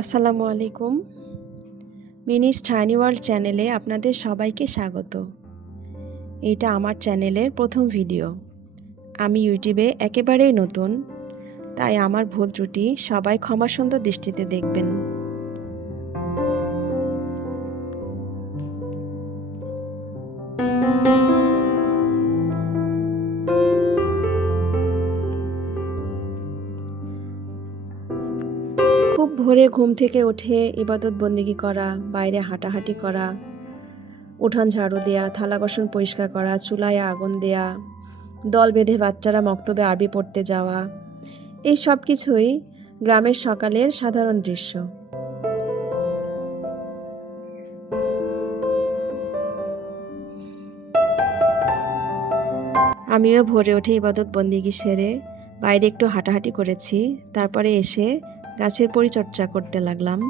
আসসালামু আলাইকুম। মিনিস tiny world চ্যানেলে আপনাদের সবাইকে স্বাগত। এটা আমার চ্যানেলের প্রথম ভিডিও। আমি ইউটিউবে একেবারেই নতুন, তাই আমার ভুল ত্রুটি সবাই ক্ষমাসুন্দর দৃষ্টিতে দেখবেন। খুব ভোরে ঘুম থেকে উঠে ইবাদত বন্দেগী করা, বাইরে হাঁটাহাঁটি করা, উঠান ঝাড়ু দেয়া, থালা বাসন পরিষ্কার করা, চুলায় আগুন দেয়া, দল বেঁধে বাচ্চারা মক্তবে আরবি পড়তে যাওয়া, এই সব কিছুই গ্রামের সকালের সাধারণ দৃশ্য। আমিও ভোরে উঠে ইবাদত বন্দেগী সেরে বাইরে একটু হাঁটাহাঁটি করেছি, তারপরে এসে গাছের পরিচর্যা করতে লাগলাম।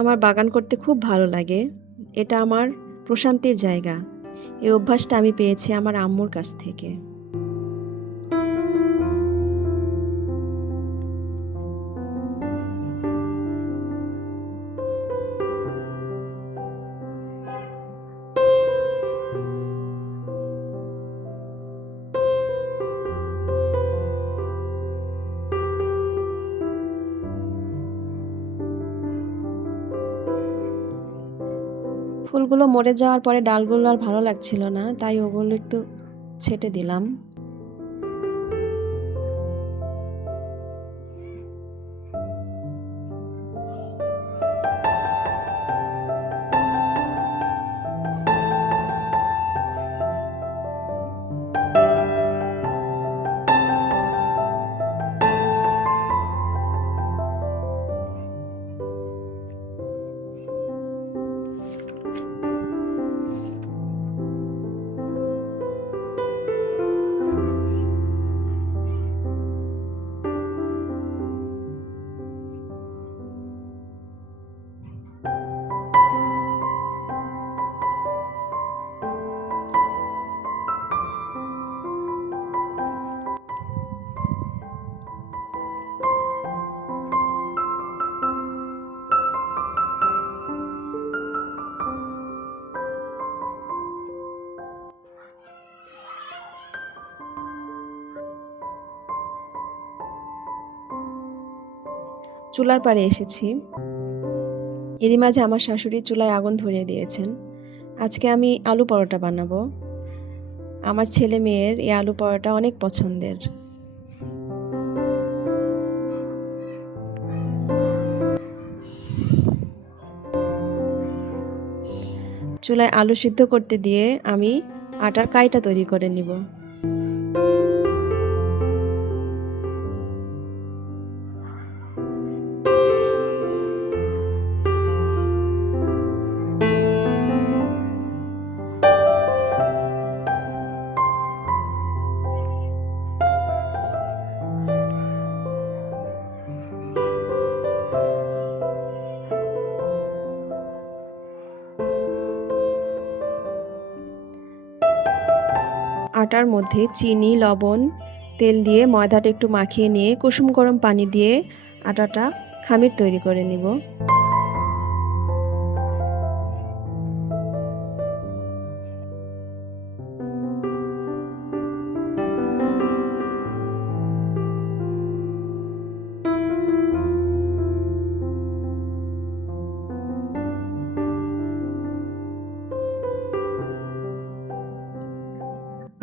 আমার বাগান করতে খুব ভালো লাগে, এটা আমার প্রশান্তির জায়গা। এই অভ্যাসটা আমি পেয়েছি আমার আম্মুর কাছ থেকে। ফুলগুলো মরে যাওয়ার পরে ডালগুলো আর ভালো লাগছিল না, তাই ওগুলো একটু ছেঁটে দিলাম। চুলার পাড়ে এসেছি। এরই মাঝে আমার শাশুড়ি চুলায় আগুন ধরিয়ে দিয়েছেন। আজকে আমি আলু পরোটা বানাবো। আমার ছেলে মেয়ের এই আলু পরোটা অনেক পছন্দের। চুলায় আলু সিদ্ধ করতে দিয়ে আমি আটার কাইটা তৈরি করে নিব। আটার মধ্যে চিনি, লবণ, তেল দিয়ে ময়দাটা একটু মাখিয়ে নিয়ে কুসুম গরম পানি দিয়ে আটাটা খামির তৈরি করে নিব।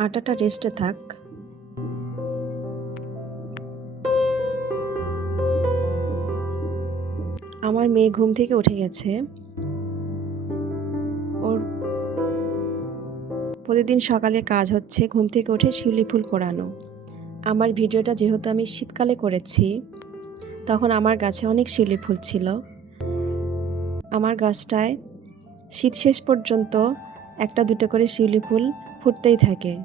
আটাটা রেস্টে থাক। আমার মেয়ে ঘুম থেকে উঠে গেছে। ওর প্রতিদিন সকালে কাজ হচ্ছে ঘুম থেকে উঠে শিউলি ফুল কোড়ানো। আমার ভিডিওটা যেহেতু আমি শীতকালে করেছি, তখন আমার গাছে অনেক শিউলি ফুল ছিল। আমার গাছটায় শীত শেষ পর্যন্ত একটা দুটো করে শিউলি ফুল ফুটতেই থাকে।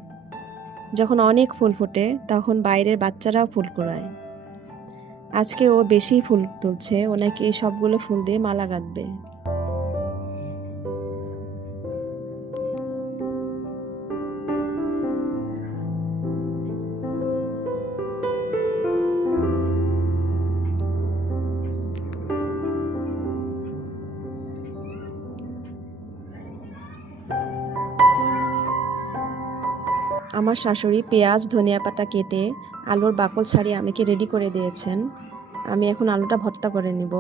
যখন অনেক ফুল ফোটে তখন বাইরের বাচ্চারাও ফুল কুড়ায়। আজকে ও বেশি ফুল তুলছে, ও নাকি এই সবগুলো ফুল দিয়ে মালা গাঁথবে। আমার শাশুড়ি পেঁয়াজ ধনিয়া পাতা কেটে আলুর বাকল ছাড়িয়ে আমাকে রেডি করে দিয়েছেন। আমি এখন আলুটা ভর্তা করে নিব।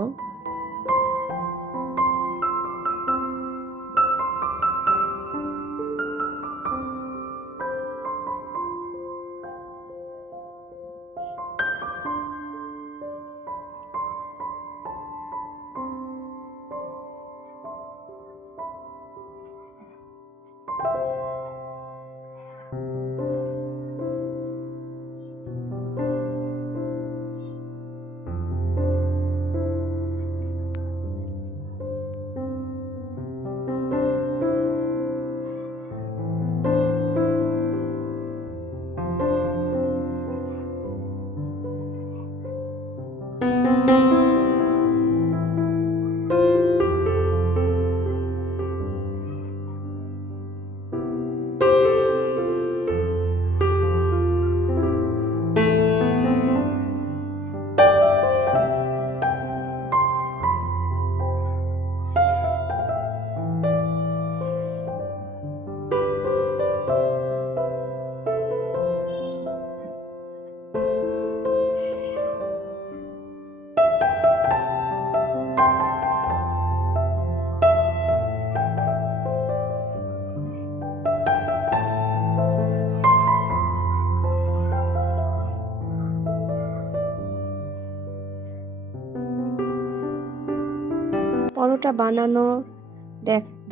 পরোটা বানানো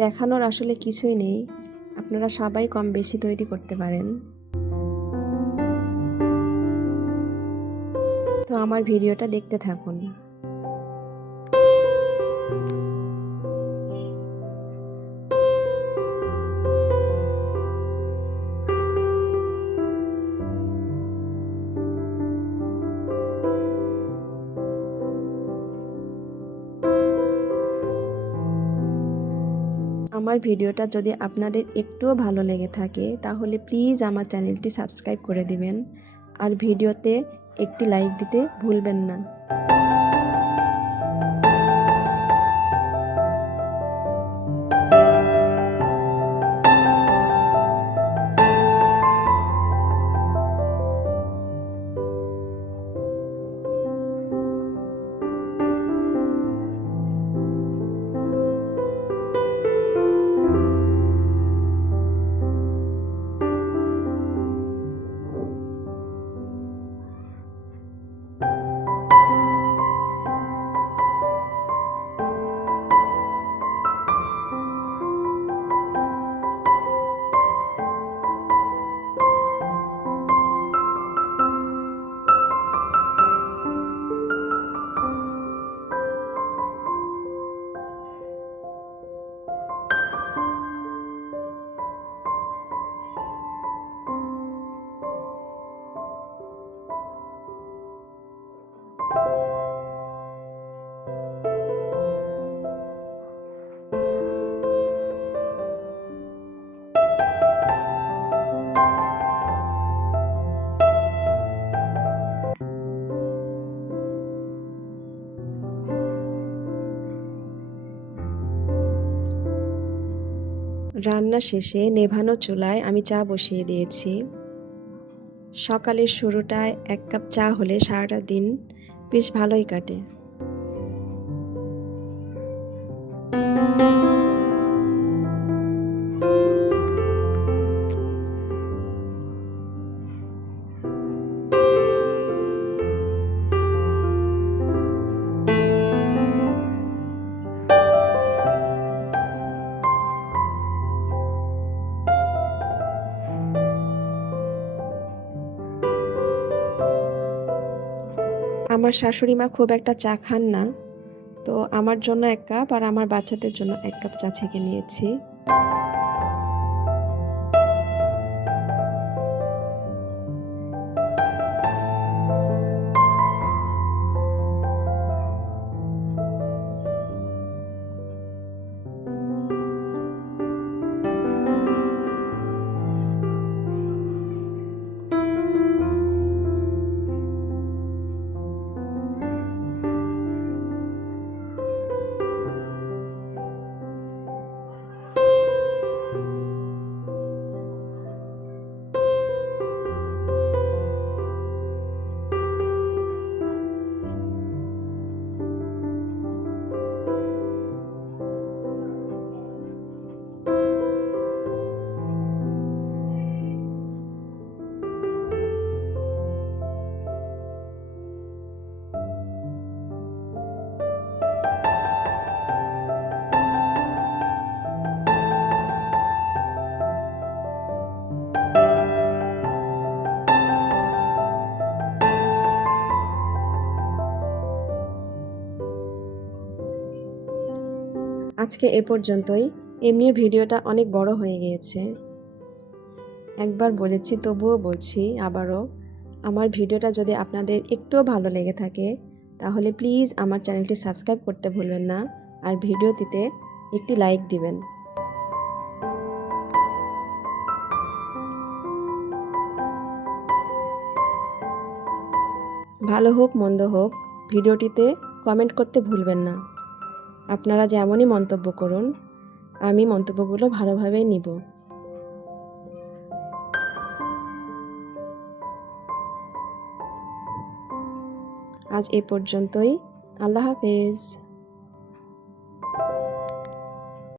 দেখানোর আসলে কিছুই নেই, আপনারা সবাই কম বেশি তৈরি করতে পারেন। তো আমার ভিডিওটা দেখতে থাকুন। আমার ভিডিওটা যদি আপনাদের একটুও ভালো লেগে থাকে তাহলে প্লিজ আমার চ্যানেলটি সাবস্ক্রাইব করে দিবেন আর ভিডিওতে একটি লাইক দিতে ভুলবেন না। রান্না শেষে নেভানো চুলায় আমি চা বসিয়ে দিয়েছি। সকালের শুরুটায় 1 কাপ চা হলে সারাটা দিন বেশ ভালোই কাটে। আমার শাশুড়ি মা খুব একটা চা খান না, তো আমার জন্য 1 কাপ আর আমার বাচ্চাদের জন্য 1 কাপ চা ছেঁকে নিয়েছি। আজকে এ পর্যন্তই। এমনিও ভিডিওটা অনেক বড় হয়ে গিয়েছে। একবার বলেছি, তবুও বলছি আবারও, আমার ভিডিওটা যদি আপনাদের একটুও ভালো লেগে থাকে তাহলে প্লিজ আমার চ্যানেলটি সাবস্ক্রাইব করতে ভুলবেন না, আর ভিডিওটিতে একটি লাইক দিবেন। ভালো হোক মন্দ হোক, ভিডিওটিতে কমেন্ট করতে ভুলবেন না। আপনারা যেমনই মন্তব্য করুন, আমি মন্তব্যগুলো ভালোভাবেই নিব। আজ এ পর্যন্তই। আল্লাহ হাফেজ।